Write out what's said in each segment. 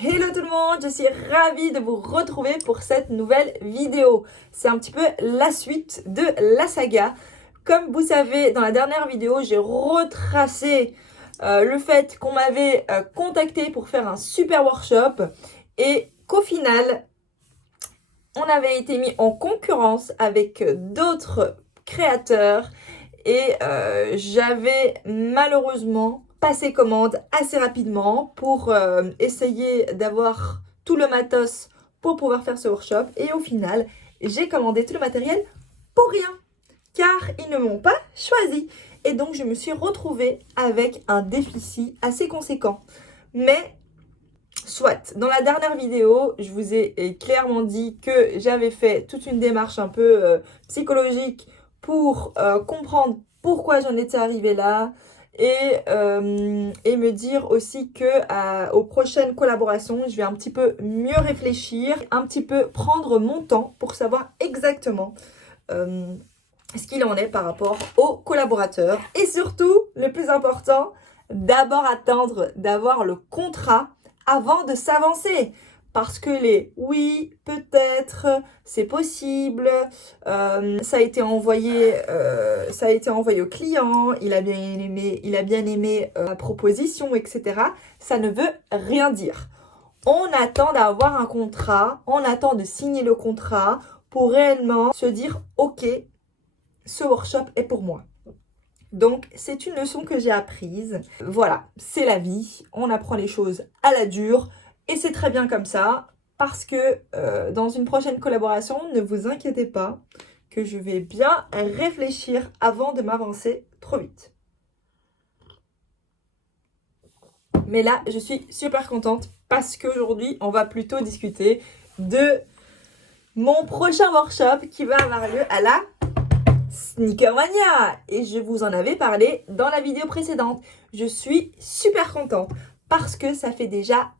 Hello tout le monde, je suis ravie de vous retrouver pour cette nouvelle vidéo. C'est un petit peu la suite de la saga. Comme vous savez, dans la dernière vidéo, j'ai retracé le fait qu'on m'avait contacté pour faire un super workshop et qu'au final, on avait été mis en concurrence avec d'autres créateurs et j'avais malheureusement passé commande assez rapidement pour essayer d'avoir tout le matos pour pouvoir faire ce workshop. Et au final, j'ai commandé tout le matériel pour rien, car ils ne m'ont pas choisi. Et donc, je me suis retrouvée avec un déficit assez conséquent. Mais soit, dans la dernière vidéo, je vous ai clairement dit que j'avais fait toute une démarche un peu psychologique pour comprendre pourquoi j'en étais arrivée là et me dire aussi que aux prochaines collaborations, je vais un petit peu mieux réfléchir, un petit peu prendre mon temps pour savoir exactement ce qu'il en est par rapport aux collaborateurs. Et surtout, le plus important, d'abord attendre d'avoir le contrat avant de s'avancer. Parce que les oui, peut-être, c'est possible, ça a été envoyé au client, il a bien aimé la proposition, etc. Ça ne veut rien dire. On attend d'avoir un contrat, on attend de signer le contrat pour réellement se dire ok, ce workshop est pour moi. Donc, c'est une leçon que j'ai apprise. Voilà, c'est la vie. On apprend les choses à la dure. Et c'est très bien comme ça. Parce que dans une prochaine collaboration, ne vous inquiétez pas que je vais bien réfléchir avant de m'avancer trop vite. Mais là, je suis super contente parce qu'aujourd'hui, on va plutôt discuter de mon prochain workshop qui va avoir lieu à la Sneakermania, et je vous en avais parlé dans la vidéo précédente. Je suis super contente parce que ça fait déjà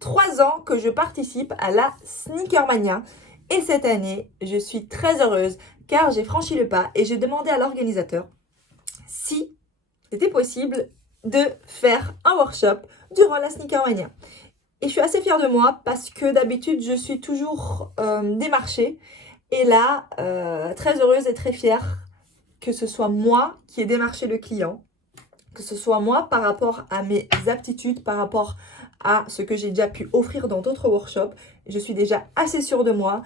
3 ans que je participe à la Sneakermania et cette année, je suis très heureuse car j'ai franchi le pas et j'ai demandé à l'organisateur si c'était possible de faire un workshop durant la Sneakermania. Et je suis assez fière de moi parce que d'habitude, je suis toujours démarchée. Et là, très heureuse et très fière que ce soit moi qui ai démarché le client, que ce soit moi par rapport à mes aptitudes, par rapport à ce que j'ai déjà pu offrir dans d'autres workshops. Je suis déjà assez sûre de moi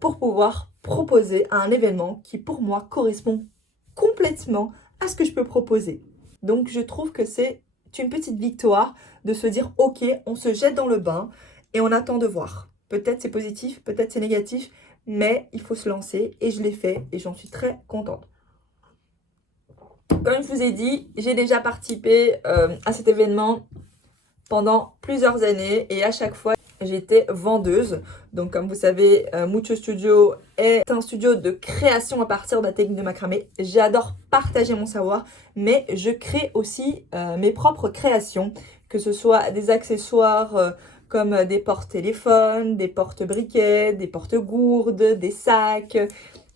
pour pouvoir proposer un événement qui pour moi correspond complètement à ce que je peux proposer. Donc je trouve que c'est une petite victoire de se dire ok, on se jette dans le bain et on attend de voir. Peut-être c'est positif, peut-être c'est négatif, mais il faut se lancer et je l'ai fait et j'en suis très contente. Comme je vous ai dit, j'ai déjà participé à cet événement pendant plusieurs années et à chaque fois, j'étais vendeuse. Donc comme vous savez, Mucho Studio est un studio de création à partir de la technique de macramé. J'adore partager mon savoir, mais je crée aussi mes propres créations, que ce soit des accessoires comme des porte-téléphones, des porte-briquets, des porte-gourdes, des sacs.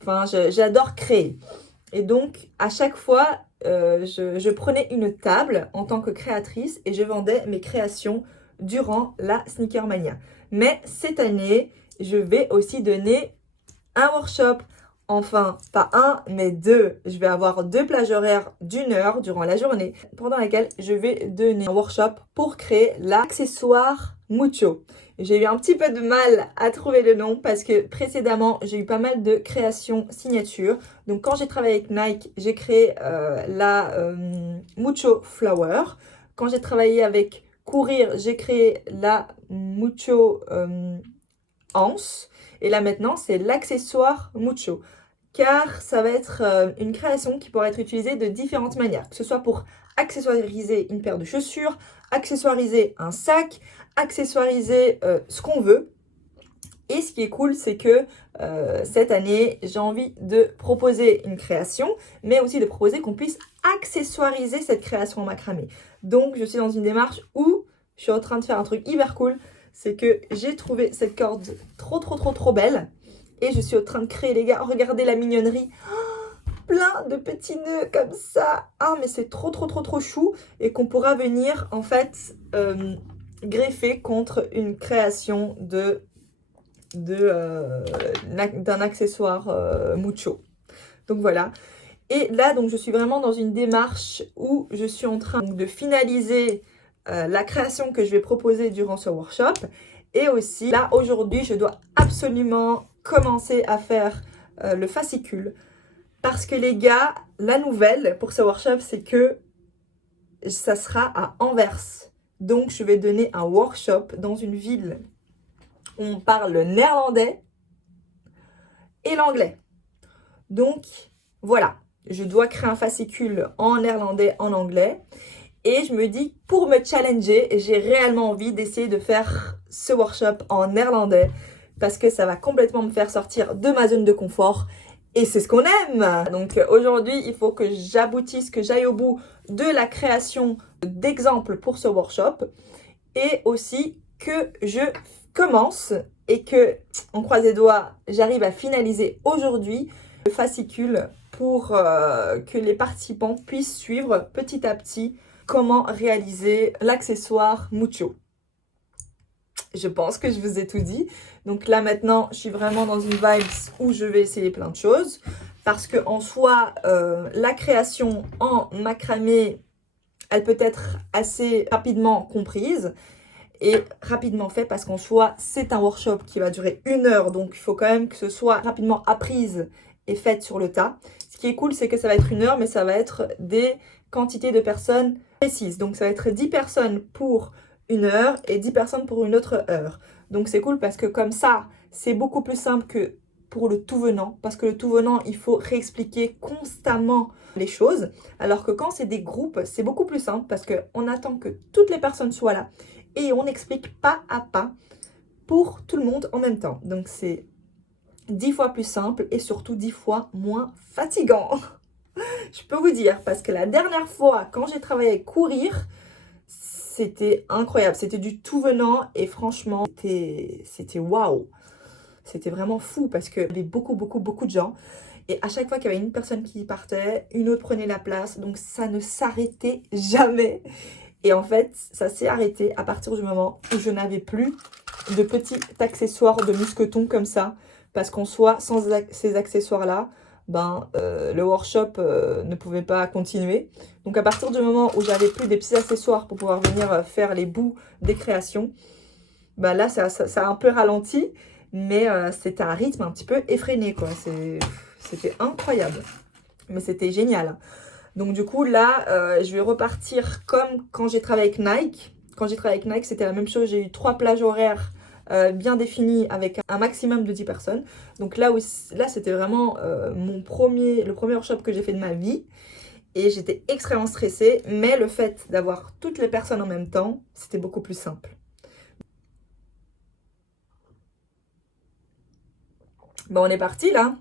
Enfin, j'adore créer. Et donc, à chaque fois, je prenais une table en tant que créatrice et je vendais mes créations durant la Sneakermania. Mais cette année, je vais aussi donner un workshop. Enfin, pas un, mais 2. Je vais avoir 2 plages horaires d'1 heure durant la journée, pendant laquelle je vais donner un workshop pour créer l'accessoire Mucho. J'ai eu un petit peu de mal à trouver le nom parce que précédemment, j'ai eu pas mal de créations signatures. Donc, quand j'ai travaillé avec Nike, j'ai créé la Mucho Flower. Quand j'ai travaillé avec Courir, j'ai créé la Mucho Anse. Et là, maintenant, c'est l'accessoire Mucho. Car ça va être une création qui pourra être utilisée de différentes manières. Que ce soit pour accessoiriser une paire de chaussures, accessoiriser un sac, accessoiriser ce qu'on veut. Et ce qui est cool, c'est que cette année, j'ai envie de proposer une création, mais aussi de proposer qu'on puisse accessoiriser cette création en macramé. Donc, je suis dans une démarche où je suis en train de faire un truc hyper cool. C'est que j'ai trouvé cette corde trop belle. Et je suis en train de créer, les gars. Regardez la mignonnerie. Oh, plein de petits nœuds comme ça. Ah, mais c'est trop chou. Et qu'on pourra venir, en fait, greffer contre une création d'un accessoire mucho. Donc voilà. Et là, donc, je suis vraiment dans une démarche où je suis en train de finaliser la création que je vais proposer durant ce workshop. Et aussi, là, aujourd'hui, je dois absolument commencer à faire le fascicule. Parce que les gars, la nouvelle pour ce workshop, c'est que ça sera à Anvers. Donc, je vais donner un workshop dans une ville où on parle le néerlandais et l'anglais. Donc, voilà. Je dois créer un fascicule en néerlandais, en anglais. Et je me dis, pour me challenger, j'ai réellement envie d'essayer de faire ce workshop en néerlandais parce que ça va complètement me faire sortir de ma zone de confort. Et c'est ce qu'on aime. Donc aujourd'hui, il faut que j'aboutisse, que j'aille au bout de la création d'exemples pour ce workshop. Et aussi que je commence et que, on croise les doigts, j'arrive à finaliser aujourd'hui le fascicule pour que les participants puissent suivre petit à petit comment réaliser l'accessoire mucho. Je pense que je vous ai tout dit. Donc là maintenant, je suis vraiment dans une vibe où je vais essayer plein de choses. Parce que en soi, la création en macramé, elle peut être assez rapidement comprise et rapidement fait parce qu'en soi, c'est un workshop qui va durer 1 heure. Donc il faut quand même que ce soit rapidement apprise et faite sur le tas. Ce qui est cool, c'est que ça va être 1 heure, mais ça va être des quantités de personnes précises. Donc ça va être 10 personnes pour 1 heure et 10 personnes pour une autre heure. Donc c'est cool parce que comme ça, c'est beaucoup plus simple que pour le tout venant. Parce que le tout venant, il faut réexpliquer constamment les choses. Alors que quand c'est des groupes, c'est beaucoup plus simple parce qu'on attend que toutes les personnes soient là. Et on explique pas à pas pour tout le monde en même temps. Donc c'est 10 fois plus simple et surtout 10 fois moins fatigant. Je peux vous dire, parce que la dernière fois, quand j'ai travaillé avec Courir, c'était incroyable. C'était du tout venant et franchement, c'était waouh. C'était vraiment fou parce qu'il y avait beaucoup de gens. Et à chaque fois qu'il y avait une personne qui partait, une autre prenait la place. Donc ça ne s'arrêtait jamais. Et en fait, ça s'est arrêté à partir du moment où je n'avais plus de petits accessoires de mousqueton comme ça. Parce qu'en soi, sans ces accessoires-là, le workshop ne pouvait pas continuer. Donc à partir du moment où j'avais plus des petits accessoires pour pouvoir venir faire les bouts des créations, là, ça a un peu ralenti. Mais c'était un rythme un petit peu effréné, quoi. C'était incroyable. Mais c'était génial. Donc du coup, là, je vais repartir comme quand j'ai travaillé avec Nike. Quand j'ai travaillé avec Nike, c'était la même chose. J'ai eu 3 plages horaires bien définies avec un maximum de 10 personnes. Donc là, c'était vraiment le premier workshop que j'ai fait de ma vie. Et j'étais extrêmement stressée. Mais le fait d'avoir toutes les personnes en même temps, c'était beaucoup plus simple. Bon, on est parti là.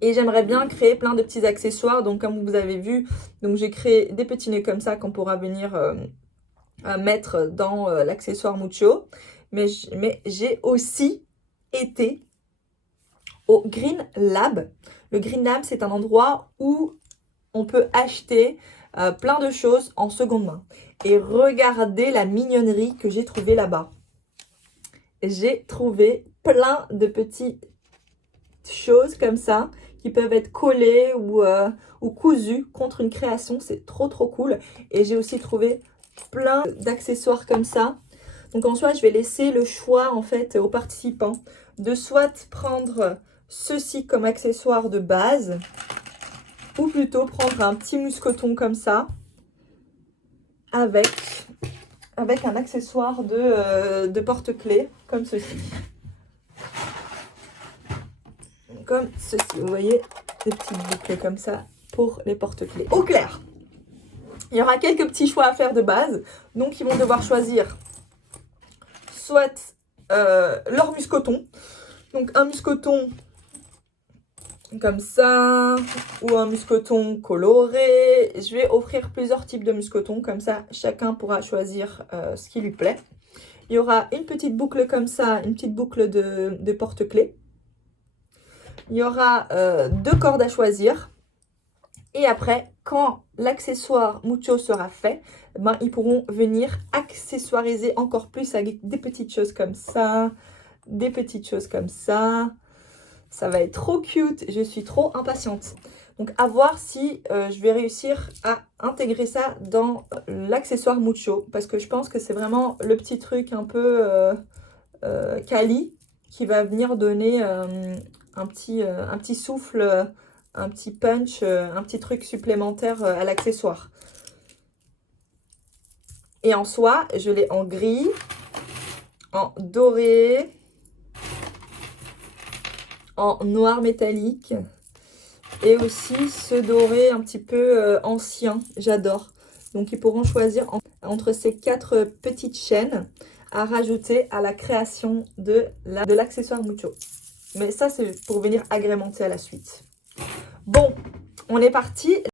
Et j'aimerais bien créer plein de petits accessoires. Donc comme vous avez vu, donc j'ai créé des petits nœuds comme ça qu'on pourra venir mettre dans l'accessoire mucho. Mais j'ai aussi été au Green Lab. Le Green Lab, c'est un endroit où on peut acheter plein de choses en seconde main. Et regardez la mignonnerie que j'ai trouvée là-bas. J'ai trouvé plein de petites choses comme ça qui peuvent être collées ou cousues contre une création. C'est trop cool. Et j'ai aussi trouvé plein d'accessoires comme ça. Donc en soi, je vais laisser le choix en fait aux participants de soit prendre ceci comme accessoire de base ou plutôt prendre un petit mousqueton comme ça avec un accessoire de porte-clés comme ceci. Comme ceci, vous voyez, des petites boucles comme ça pour les porte-clés. Au clair, il y aura quelques petits choix à faire de base, donc ils vont devoir choisir soit leur mousqueton, donc un mousqueton comme ça, ou un mousqueton coloré. Je vais offrir plusieurs types de mousquetons, comme ça chacun pourra choisir ce qui lui plaît. Il y aura une petite boucle comme ça, une petite boucle de porte-clés. Il y aura 2 cordes à choisir Et après, quand l'accessoire mucho sera fait, ben, ils pourront venir accessoiriser encore plus avec des petites choses comme ça, des petites choses comme ça. Ça va être trop cute, je suis trop impatiente. Donc à voir si je vais réussir à intégrer ça dans l'accessoire mucho. Parce que je pense que c'est vraiment le petit truc un peu quali qui va venir donner un petit souffle, un petit punch, un petit truc supplémentaire à l'accessoire. Et en soi, je l'ai en gris, en doré, en noir métallique et aussi ce doré un petit peu ancien, j'adore. Donc ils pourront choisir entre ces 4 petites chaînes à rajouter à la création de l'accessoire mucho. Mais ça c'est pour venir agrémenter à la suite. Bon, on est parti.